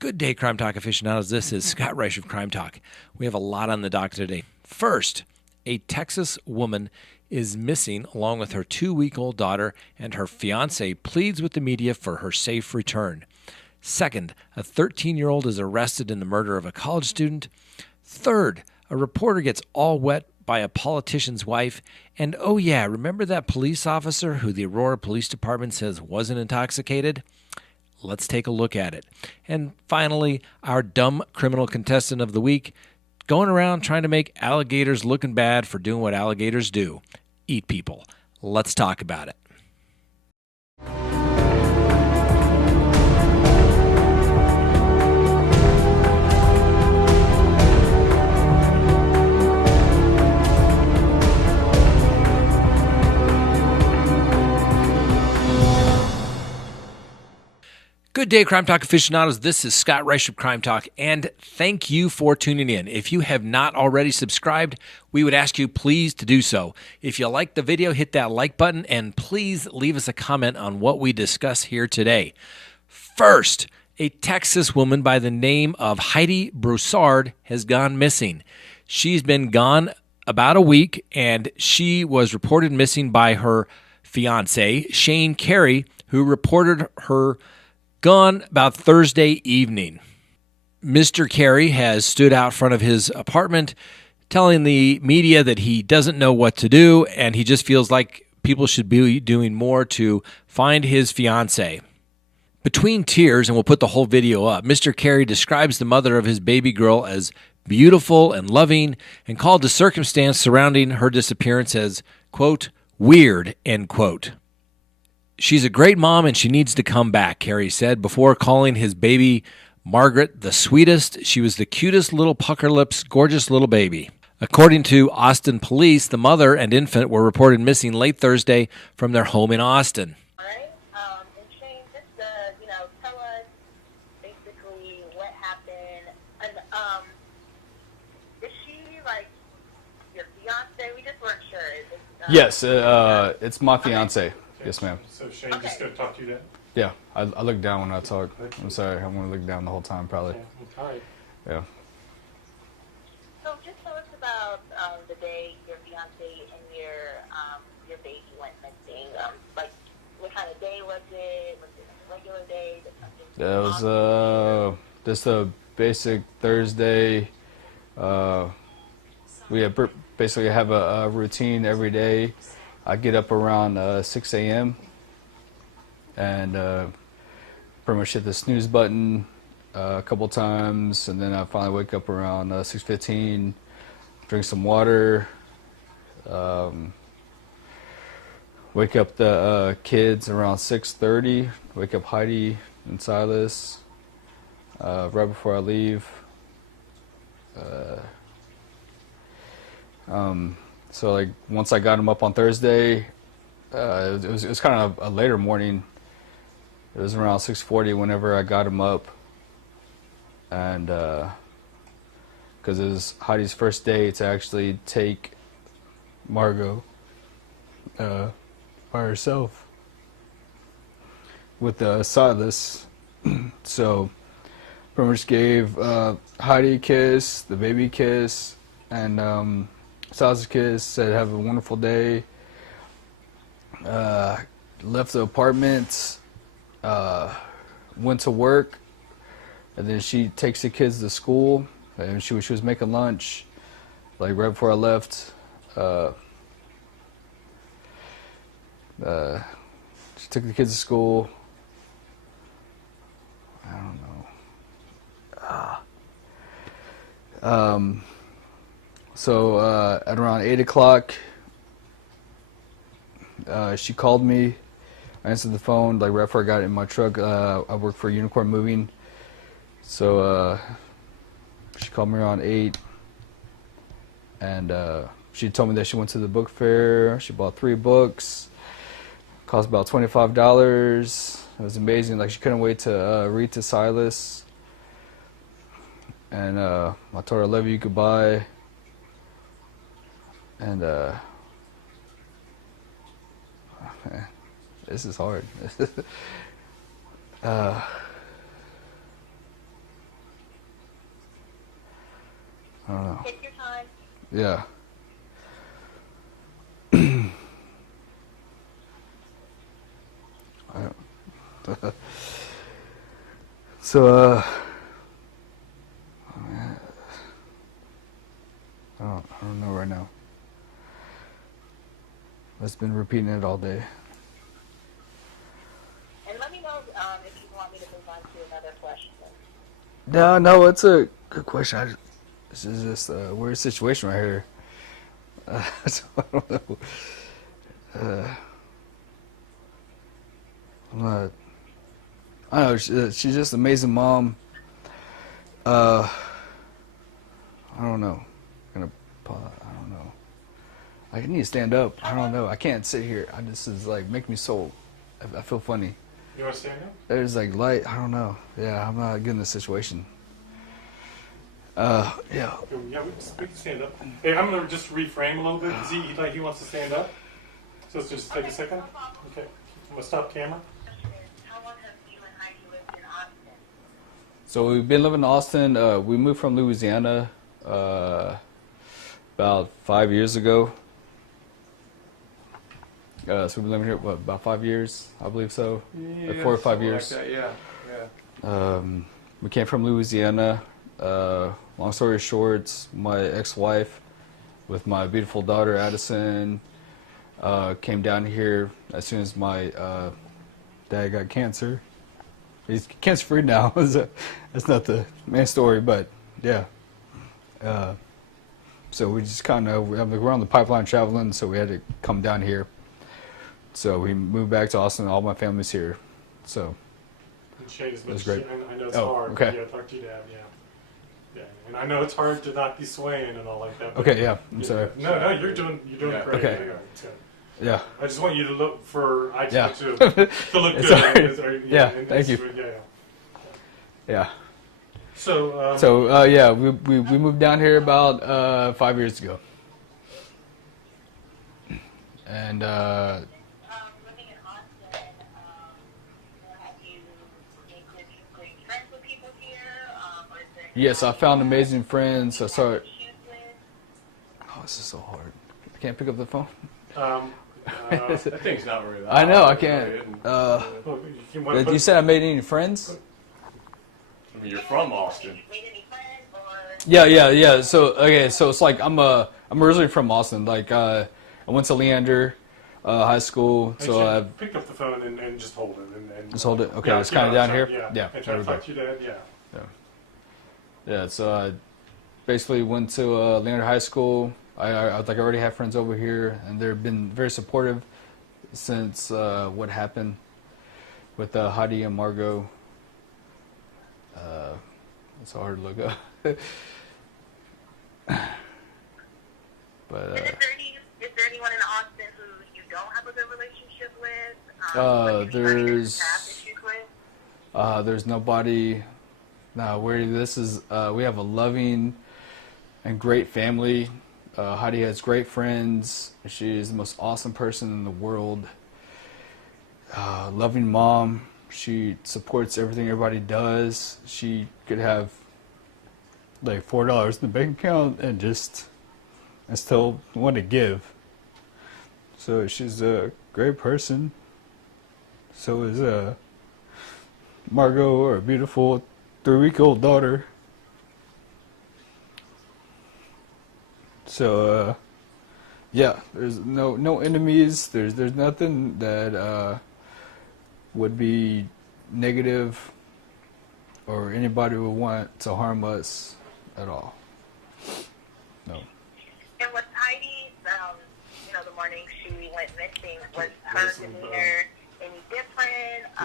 Good day, Crime Talk aficionados. This is Scott Reisch of Crime Talk. We have a lot on the docket today. First, a Texas woman is missing along with her 2-week-old daughter, and her fiance pleads with the media for her safe return. Second, a 13-year-old is arrested in the murder of a college student. Third, a reporter gets all wet by a politician's wife. And oh yeah, remember that police officer who the Aurora Police Department says wasn't intoxicated? Let's take a look at it. And finally, our dumb criminal contestant of the week, going around trying to make alligators looking bad for doing what alligators do, eat people. Let's talk about it. Good day, Crime Talk aficionados. This is Scott Reisch of Crime Talk, and thank you for tuning in. If you have not already subscribed, we would ask you please to do so. If you like the video, hit that like button, and please leave us a comment on what we discuss here today. First, a Texas woman by the name of Heidi Broussard has gone missing. She's been gone about a week, and she was reported missing by her fiance, Shane Carey, who reported her gone about Thursday evening. Mr. Carey has stood out front of his apartment telling the media that he doesn't know what to do, and he just feels like people should be doing more to find his fiancée. Between tears, and we'll put the whole video up, Mr. Carey describes the mother of his baby girl as beautiful and loving, and called the circumstance surrounding her disappearance as, quote, weird, end quote. She's a great mom and she needs to come back, Carey said, before calling his baby Margaret the sweetest. She was the cutest little pucker lips, gorgeous little baby. According to Austin police, the mother and infant were reported missing late Thursday from their home in Austin. All right. And Shane, just tell us basically what happened. And is she like your fiance? We just weren't sure. Yes, it's my fiance. Okay. Yes, ma'am. So Shane just going to talk to you then? Yeah, I look down when I talk. I'm sorry, I'm going to look down the whole time probably. Okay. All right. Yeah. So just tell us about the day your fiance and your baby went missing. Like, what kind of day was it? Was it a regular day? It was just a basic Thursday. We basically have a routine every day. I get up around 6 a.m. and pretty much hit the snooze button a couple times, and then I finally wake up around 6:15, drink some water, wake up the kids around 6:30, wake up Heidi and Silas right before I leave. So like once I got them up on Thursday, it was kind of a later morning. It was around 6:40 whenever I got them up, and because it was Heidi's first day to actually take Margot by herself with Silas. So pretty much gave Heidi a kiss, the baby a kiss, and Silas a kiss, said have a wonderful day. Left the apartment, went to work, and then she takes the kids to school, and she was making lunch, like right before I left. She took the kids to school. I don't know. So at around 8 o'clock, she called me. I answered the phone like right before I got in my truck. I work for Unicorn Moving, so she called me around 8, and she told me that she went to the book fair. She bought 3 books. Cost about $25. It was amazing. Like, she couldn't wait to read to Silas. And I told her I love you, goodbye. And man, this is hard. I don't know. Take your time. Yeah. So, oh, man. I don't know right now. I've been repeating it all day. And let me know if you want me to move on to another question. No, it's a good question. This is just a weird situation right here. So I don't know. I'm not. I don't know. She's just an amazing mom. I don't know. I don't know. I need to stand up. I don't know. I can't sit here. This is like make me so. I feel funny. You want to stand up? There's like light. I don't know. Yeah, I'm not good in this situation. Yeah. Yeah, we can stand up. Hey, I'm gonna just reframe a little bit. Is he wants to stand up? So let's just take a second. Okay. I'm gonna stop camera. How long have you and Heidi lived in Austin? So we've been living in Austin. We moved from Louisiana about 5 years ago. So we've been living here about 5 years, I believe so. Yeah, 4 or 5 years. Like that, yeah. We came from Louisiana. Long story short, my ex-wife with my beautiful daughter Addison came down here as soon as my dad got cancer. He's cancer-free now. That's not the main story, but yeah. So we just kind of, we're on the pipeline traveling, so we had to come down here. So we moved back to Austin. All my family's here. So And Shane, as much That's as great. I know it's Oh, hard. okay. Yeah, talk to your dad. Yeah. And I know it's hard to not be swaying and all like that. but- okay, yeah. I'm sorry. No, you're doing Yeah. great. Okay. Yeah. Yeah. I just want you to look for Yeah. to look It's good. all right. Yeah, Yeah, thank you. Yeah. Yeah. So. So yeah, we moved down here about 5 years ago, and Living in Austin, have you made great friends with people here? Or is there yes, I found amazing friends. I started. issues with? Oh, this is so hard. I can't pick up the phone. That thing's not very loud. I know I It can't. really isn't. But you said I made any friends? I mean, you're from Austin. Made any friends or? Yeah. So okay, so it's like I'm originally from Austin. Like I went to Leander High School. So I pick up the phone and just hold it. And just hold it. Okay, yeah, it's kind of down here. Yeah. And try there to we talk go. to your dad. Yeah. Yeah, so I basically went to Leander High School. I already have friends over here, and they've been very supportive since what happened with Heidi and Margot. It's hard to look up. But Is there anyone in Austin who you don't have a good relationship with? There's nobody. No, we have a loving and great family. Heidi has great friends. She's the most awesome person in the world. Loving mom. She supports everything everybody does. She could have like $4 in the bank account and still want to give. So she's a great person. So is Margot, our beautiful 3-week-old daughter. So yeah, there's no enemies. There's nothing that would be negative or anybody would want to harm us at all. No. And was Heidi, the morning she went missing, was her demeanor any different? Do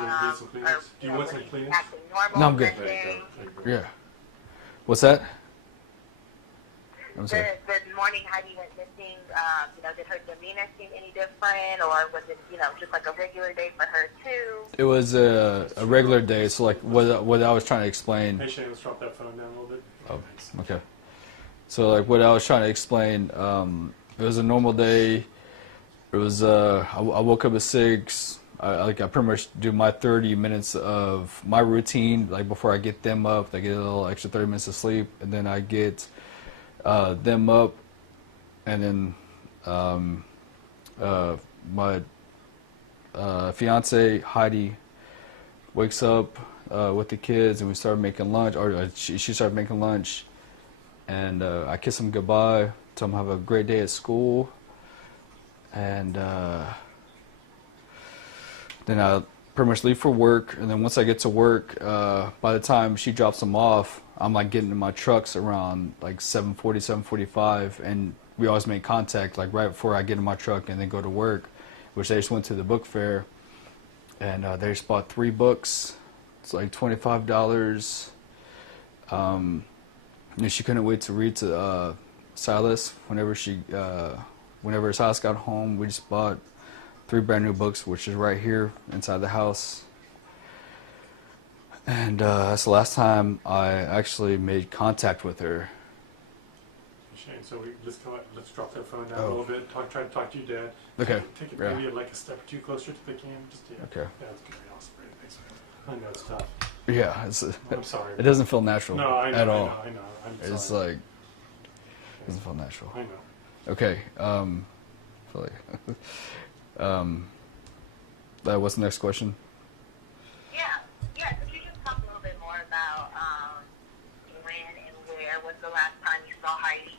you want some cleaners? Acting normal? No, I'm good. that day? Yeah. What's that? I'm sorry. The morning Heidi went missing, did her demeanor seem any different, or was it, just like a regular day for her too? It was a regular day. So like what I was trying to explain. Hey Shane, let's drop that phone down a little bit. Oh, okay. So like what I was trying to explain, it was a normal day. It was I woke up at 6. I pretty much do my 30 minutes of my routine like before I get them up. I get a little extra 30 minutes of sleep, and then I get them up, and then my fiance Heidi wakes up with the kids, and we started making lunch, or she started making lunch, and I kiss them goodbye, tell them have a great day at school, and then I pretty much leave for work, and then once I get to work, by the time she drops them off, I'm like getting in my trucks around like 7:40, 7:45, and we always make contact like right before I get in my truck and then go to work, which they just went to the book fair, and they just bought 3 books. It's like $25. And she couldn't wait to read to Silas. Whenever Silas got home, we just bought 3 brand new books, which is right here inside the house. And that's the last time I actually made contact with her. Shane, so let's drop that phone down a little bit. Try to talk to your dad. Okay. Take it Yeah. maybe like a step or two closer to the cam. Just Okay. Yeah, that's good. Awesome. Thanks, man. I know it's tough. Yeah, I'm sorry. it doesn't feel natural No, I know. at all. I know. I'm sorry. It's like, it doesn't feel natural. I know. Okay. Feel like, what's the next question? Yeah. Could you just talk a little bit more about when and where was the last time you saw Heidi?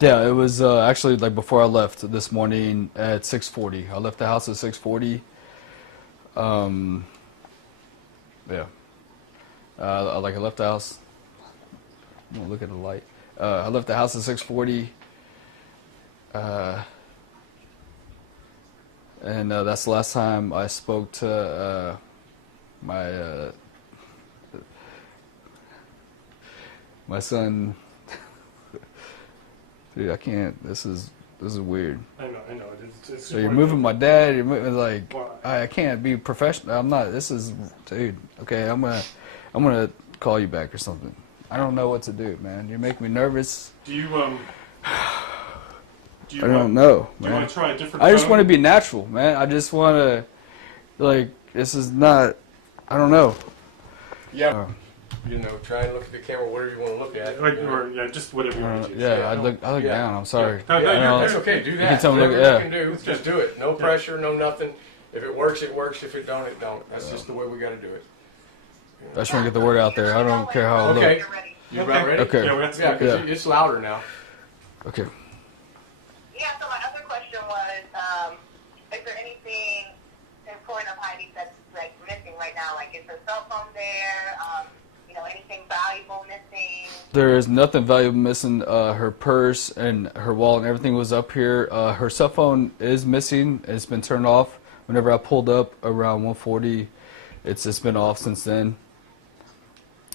Yeah, it was actually like before I left this morning at 6:40. I left the house at 6:40. Yeah. I left the house. I'm gonna look at the light. I left the house at 6:40. And that's the last time I spoke to my son. Dude, I can't. This is weird. I know. It's So you're moving my dad. You're moving like Well, I can't be professional. I'm not. This is, dude. Okay, I'm gonna call you back or something. I don't know what to do, man. You're making me nervous. Do you I don't know, Do you man. want to try a different? I just phone? want to be natural, man. I just want to, like, this is not. I don't know. Yeah. Try and look at the camera, whatever you want to look at. Or just whatever you want to do. Yeah, I look Yeah. down. I'm sorry. No, I know. That's okay. Do that. can tell me, Whatever yeah. you can do, just do it. No pressure, no nothing. If it works, it works. If it don't, it don't. That's just the way we got to do it. I just want to get the word out there. I don't care how I look. Okay. You're ready. You about ready? Okay. Yeah, we have to Yeah, because Yeah. it's louder now. Okay. Yeah, so my other question was, is there anything important of Heidi that's like missing right now? Like, is her cell phone there? Anything valuable missing? There is nothing valuable missing. Her purse and her wallet and everything was up here. Her cell phone is missing. It's been turned off. Whenever I pulled up around 1:40, it's just been off since then.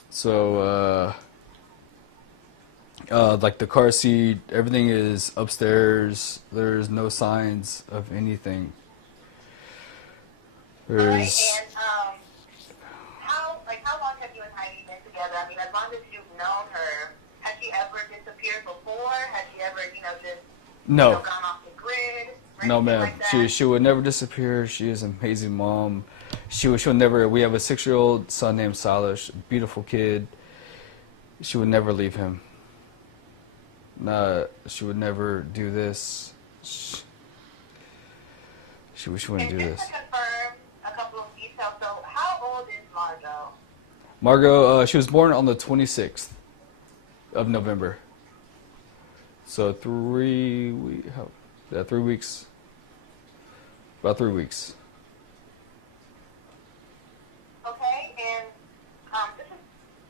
So, like the car seat, everything is upstairs. There's no signs of anything. There's. Right, and how long have you and Heidi been together? I mean, as long as you've known her, has she ever disappeared before? Has she ever, just No. gone off the grid? Or No, anything ma'am. like that? She would never disappear. She is an amazing mom. She'll never. We have a 6-year-old son named Silas, beautiful kid. She would never leave him. Nah, she would never do this. She wouldn't do And this. just to confirm a couple of details, so how old is Margot? Margot, she was born on the 26th of November. So 3 weeks. Yeah, 3 weeks. About 3 weeks. Okay, and this is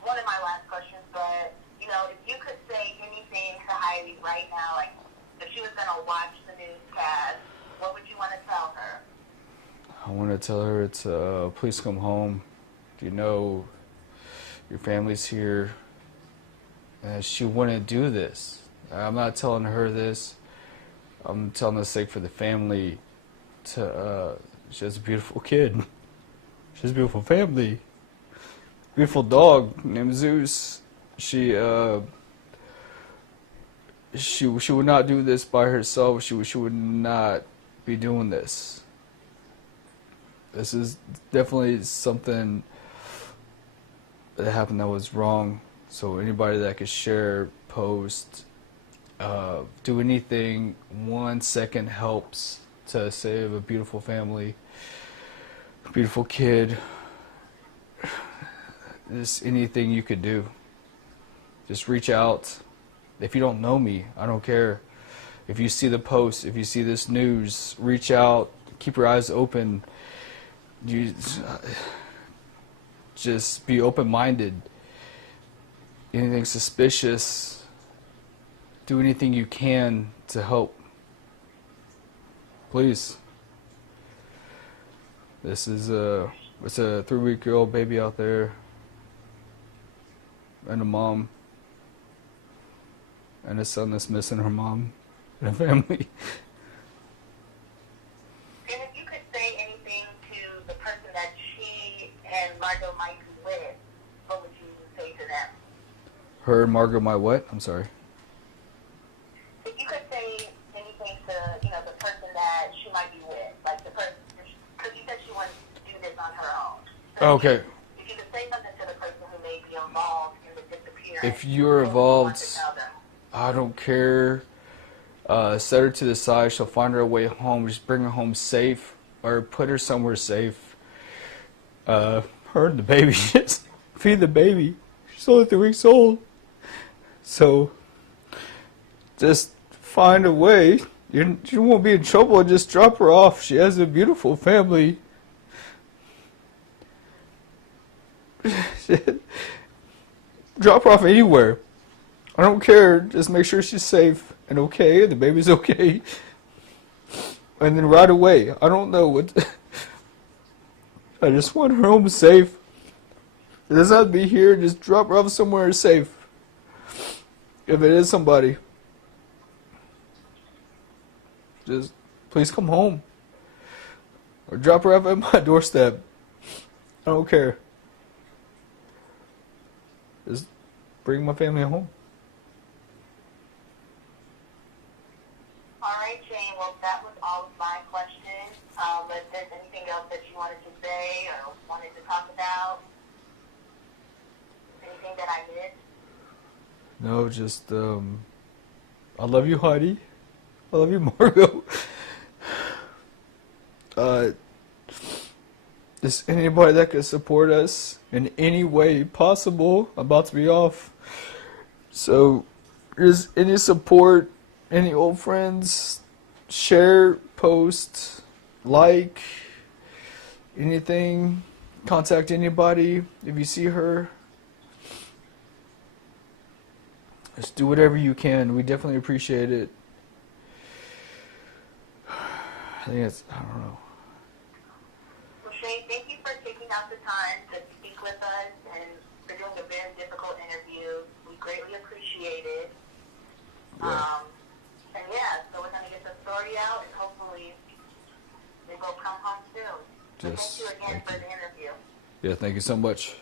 one of my last questions, but, if you could say anything to Heidi right now, like if she was going to watch the newscast, what would you want to tell her? I want to tell her to please come home. You know your family's here. And she wouldn't do this. I'm not telling her this. I'm telling her sake for the family. She has a beautiful kid. She has a beautiful family. Beautiful dog named Zeus. She would not do this by herself. She would not be doing this. This is definitely something that happened that was wrong. So anybody that could share, post, Do anything 1 second helps to save a beautiful family, a beautiful kid. Just anything you could do. Just reach out. If you don't know me, I don't care. If you see the post, if you see this news, reach out. Keep your eyes open. You just be open-minded. Anything suspicious, do anything you can to help. Please. It's a 3-week-old baby out there, and a mom, and a son that's missing her mom and a family. And if you could say anything to the person that she and Margot might be with, what would you say to them? Her and Margot, my what? I'm sorry. If you could say anything to, the person that she might be with, like the person, because you said she wanted to do this on her own. So Okay. If you could say something to the person who may be involved in the disappearance. If you're what would you want involved, to tell them? I don't care. Set her to the side. She'll find her way home. Just bring her home safe, or put her somewhere safe. Her and the baby. Just feed the baby. She's only 3 weeks old. So, just find a way. You won't be in trouble. Just drop her off. She has a beautiful family. Drop her off anywhere. I don't care. Just make sure she's safe and okay. The baby's okay. And then right away. I don't know what. I just want her home safe. It doesn't have to be here. Just drop her off somewhere safe. If it is somebody. Just please come home. Or drop her off at my doorstep. I don't care. Just bring my family home. All right, Shane. Well, that was all of my questions. If there's anything else that you wanted to say or wanted to talk about, anything that I missed? No, just I love you, Heidi. I love you, Margot. Just anybody that could support us in any way possible. I'm about to be off. So, just any support, any old friends, share, post, like, anything, contact anybody if you see her. Just do whatever you can. We definitely appreciate it. I think it's, I don't know. Well, Shane, thank you for taking out the time to speak with us and for doing a very difficult interview. We greatly appreciate it. Yeah. And yeah, so we're going to get the story out and hopefully they will come home soon. So Just, thank you again thank for you. the interview. Yeah, thank you so much.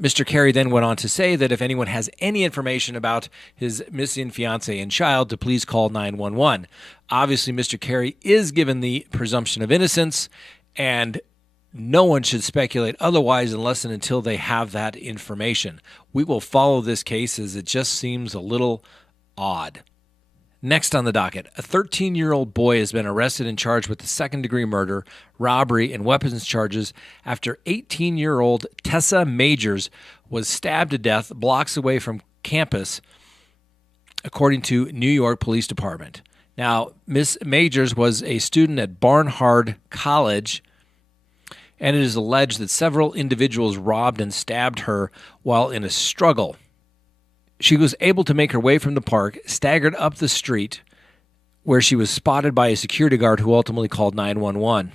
Mr. Carey then went on to say that if anyone has any information about his missing fiancée and child, to please call 911. Obviously, Mr. Carey is given the presumption of innocence, and no one should speculate otherwise unless and until they have that information. We will follow this case as it just seems a little odd. Next on the docket, a 13-year-old boy has been arrested and charged with the second-degree murder, robbery, and weapons charges after 18-year-old Tessa Majors was stabbed to death blocks away from campus, according to New York Police Department. Now, Miss Majors was a student at Barnard College, and it is alleged that several individuals robbed and stabbed her while in a struggle. She was able to make her way from the park, staggered up the street, where she was spotted by a security guard who ultimately called 911.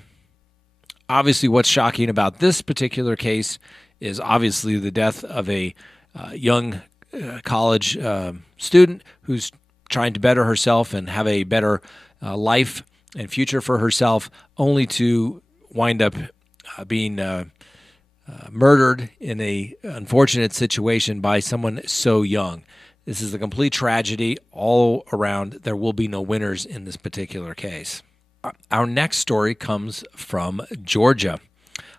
Obviously, what's shocking about this particular case is obviously the death of a young college student who's trying to better herself and have a better life and future for herself, only to wind up being murdered in a unfortunate situation by someone so young. This is a complete tragedy all around. There will be no winners in this particular case. Our next story comes from Georgia.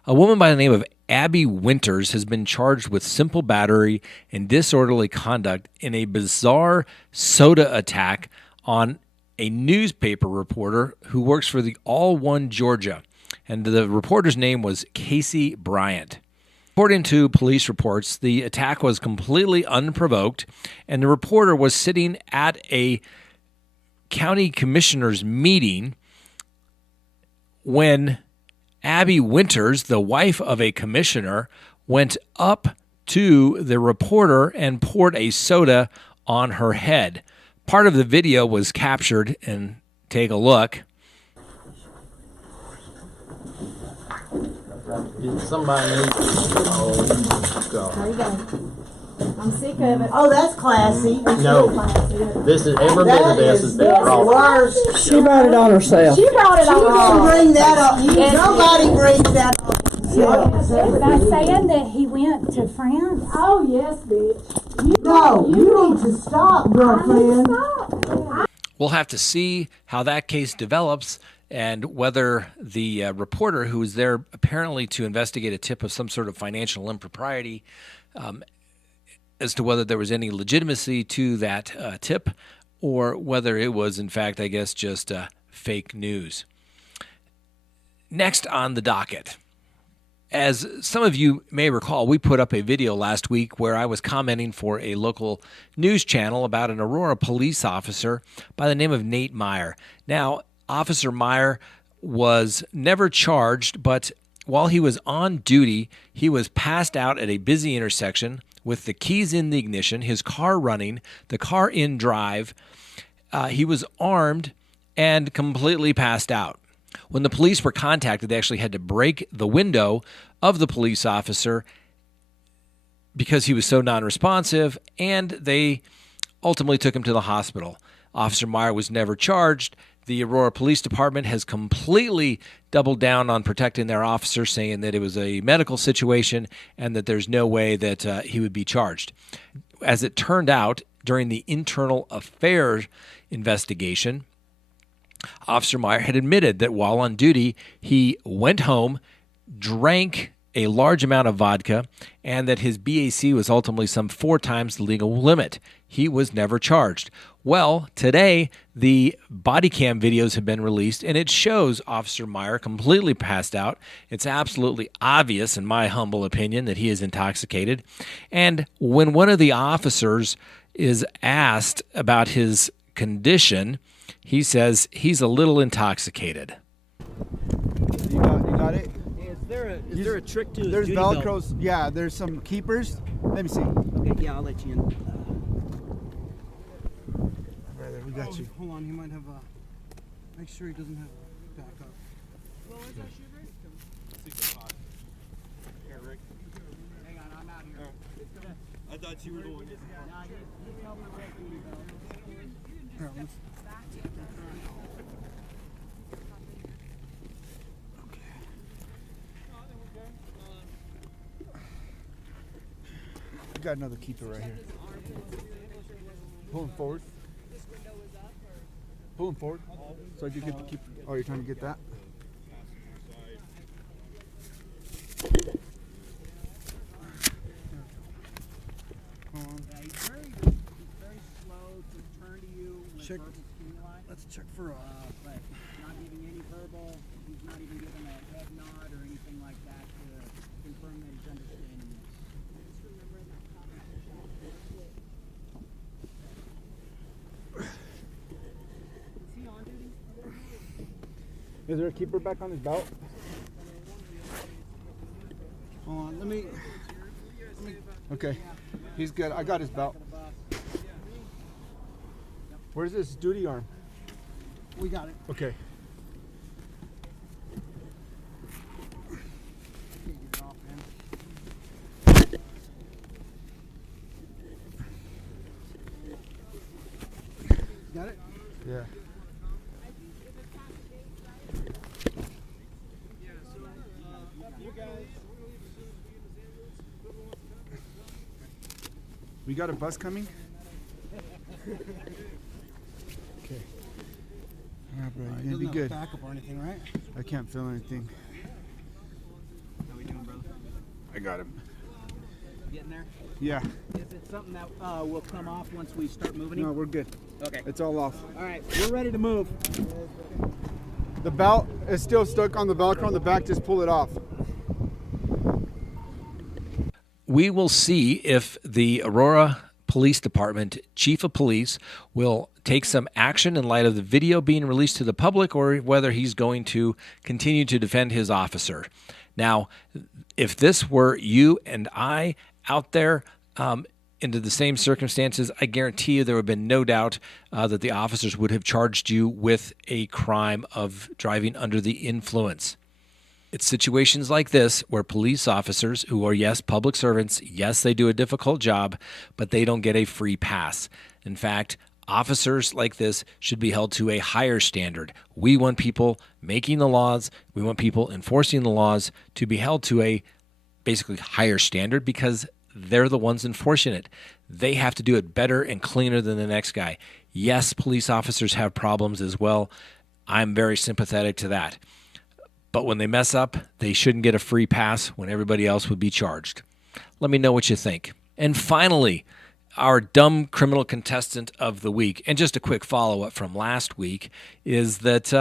A woman by the name of Abby Winters has been charged with simple battery and disorderly conduct in a bizarre soda attack on a newspaper reporter who works for the All One Georgia. And the reporter's name was Casey Bryant. According to police reports, the attack was completely unprovoked, and the reporter was sitting at a county commissioner's meeting when Abby Winters, the wife of a commissioner, went up to the reporter and poured a soda on her head. Part of the video was captured, and take a look. Somebody needs to... Oh, God. There you go. I'm sick of it. Oh, that's classy. No, this is every bit of this has been brought. Worse. She brought it on herself. She brought it on Don't herself. bring that up. Nobody brings that up. By saying that he went to France. Oh, yes, bitch. No, you need to stop, girlfriend. We'll have to see how that case develops and whether the reporter who was there apparently to investigate a tip of some sort of financial impropriety, as to whether there was any legitimacy to that tip or whether it was, in fact, I guess, just fake news. Next on the docket. As some of you may recall, we put up a video last week where I was commenting for a local news channel about an Aurora police officer by the name of Nate Meyer. Now, Officer Meyer was never charged, but while he was on duty, he was passed out at a busy intersection with the keys in the ignition, his car running, the car in drive. He was armed and completely passed out. When the police were contacted, they actually had to break the window of the police officer because he was so non-responsive, and they ultimately took him to the hospital. Officer Meyer was never charged. The Aurora Police Department has completely doubled down on protecting their officer, saying that it was a medical situation and that there's no way that he would be charged. As it turned out, during the internal affairs investigation, Officer Meyer had admitted that while on duty, he went home, drank a large amount of vodka, and that his BAC was ultimately some 4 times the legal limit. He was never charged. Well, today, the body cam videos have been released, and it shows Officer Meyer completely passed out. It's absolutely obvious, in my humble opinion, that he is intoxicated. And when one of the officers is asked about his condition, he says he's a little intoxicated. You got it? Is there a trick to There's duty Velcros. belt? Yeah, there's some keepers. Let me see. Okay, yeah, I'll let you in. Right there, we got you. Hold on, he might have make sure he doesn't have backup. Well, is that shit ready? 65. Here, Rick. Hang on, I'm out here. I thought you were going. We got another keeper right here. Pull him forward. Pull him forward. So I can get the keeper. Oh, you're trying to get that? He's very slow to turn to you with verbal stimuli. Let's check for But not giving any verbal. He's not even giving a head nod or anything like that to confirm that he's understanding this. Is he on duty? Is there a keeper back on his belt? Hold on, let me. Okay. He's good. I got his belt. Where's this duty arm? We got it. Okay. Got it? Yeah. We got a bus coming? Okay. Alright, bro. You're gonna be good. Backup or anything, right? I can't feel anything. How we doing, brother? I got him. Getting there? Yeah. Is it something that will come off once we start moving him? No, we're good. Okay. It's all off. All right, we're ready to move. The belt is still stuck on the Velcro on the back. Just pull it off. We will see if the Aurora Police Department Chief of Police will take some action in light of the video being released to the public, or whether he's going to continue to defend his officer. Now, if this were you and I out there into the same circumstances, I guarantee you there would have been no doubt that the officers would have charged you with a crime of driving under the influence. It's situations like this where police officers, who are, yes, public servants, yes, they do a difficult job, but they don't get a free pass. In fact, officers like this should be held to a higher standard. We want people making the laws, we want people enforcing the laws to be held to a basically higher standard, because they're the ones enforcing it. They have to do it better and cleaner than the next guy. Yes, police officers have problems as well. I'm very sympathetic to that. But when they mess up, they shouldn't get a free pass when everybody else would be charged. Let me know what you think. And finally, our dumb criminal contestant of the week, and just a quick follow-up from last week, is that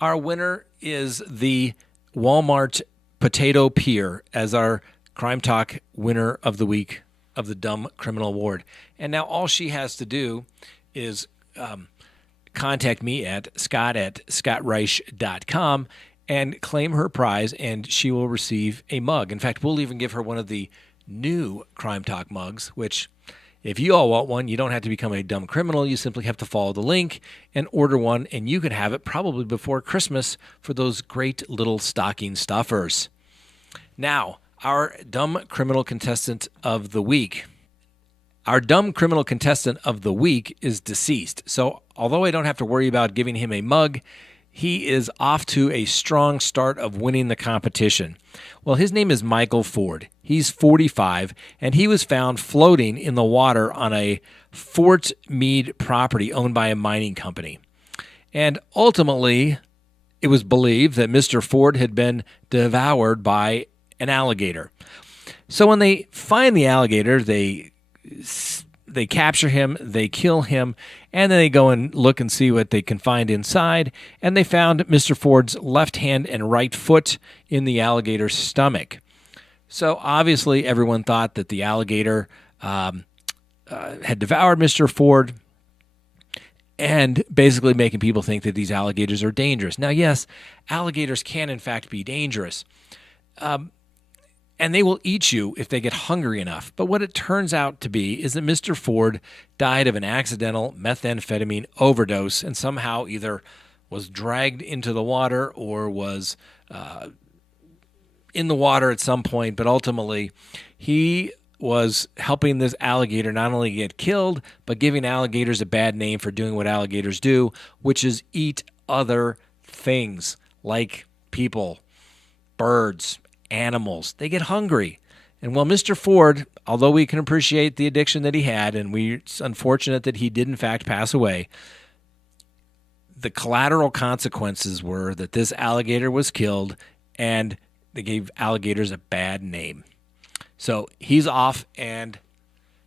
our winner is the Walmart Potato Peer as our Crime Talk winner of the week of the Dumb Criminal Award. And now all she has to do is contact me at scott@scottreisch.com and claim her prize, and she will receive a mug. In fact, we'll even give her one of the new Crime Talk mugs, which, if you all want one, you don't have to become a dumb criminal. You simply have to follow the link and order one, and you can have it probably before Christmas for those great little stocking stuffers. Now, our dumb criminal contestant of the week. Our dumb criminal contestant of the week is deceased. So although I don't have to worry about giving him a mug, he is off to a strong start of winning the competition. Well, his name is Michael Ford. He's 45, and he was found floating in the water on a Fort Meade property owned by a mining company. And ultimately, it was believed that Mr. Ford had been devoured by an alligator. So when they find the alligator, they capture him, they kill him, and then they go and look and see what they can find inside. And they found Mr. Ford's left hand and right foot in the alligator's stomach. So obviously everyone thought that the alligator had devoured Mr. Ford, and basically making people think that these alligators are dangerous. Now, yes, alligators can in fact be dangerous. And they will eat you if they get hungry enough. But what it turns out to be is that Mr. Ford died of an accidental methamphetamine overdose, and somehow either was dragged into the water or was in the water at some point. But ultimately, he was helping this alligator not only get killed, but giving alligators a bad name for doing what alligators do, which is eat other things like people, birds, animals. They get hungry. And while Mr. Ford, although we can appreciate the addiction that he had, and it's unfortunate that he did in fact pass away, the collateral consequences were that this alligator was killed, and they gave alligators a bad name. So he's off, and,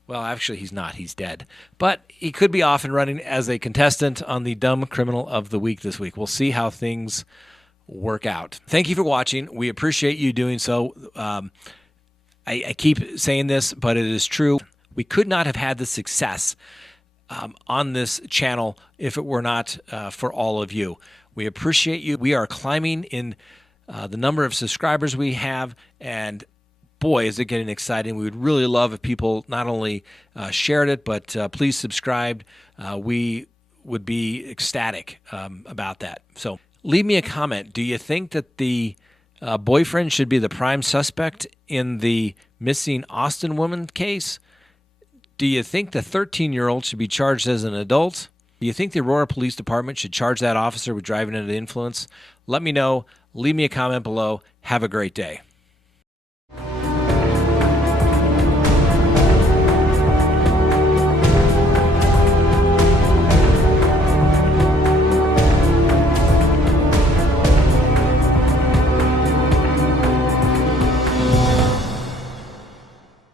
well, actually he's not. He's dead. But he could be off and running as a contestant on the Dumb Criminal of the Week this week. We'll see how things work out. Thank you for watching. We appreciate you doing so. I keep saying this, but it is true. We could not have had the success on this channel if it were not for all of you. We appreciate you. We are climbing in the number of subscribers we have, and boy, is it getting exciting. We would really love if people not only shared it, but please subscribe. We would be ecstatic about that. So leave me a comment. Do you think that the boyfriend should be the prime suspect in the missing Austin woman case? Do you think the 13-year-old should be charged as an adult? Do you think the Aurora Police Department should charge that officer with driving under the influence? Let me know. Leave me a comment below. Have a great day.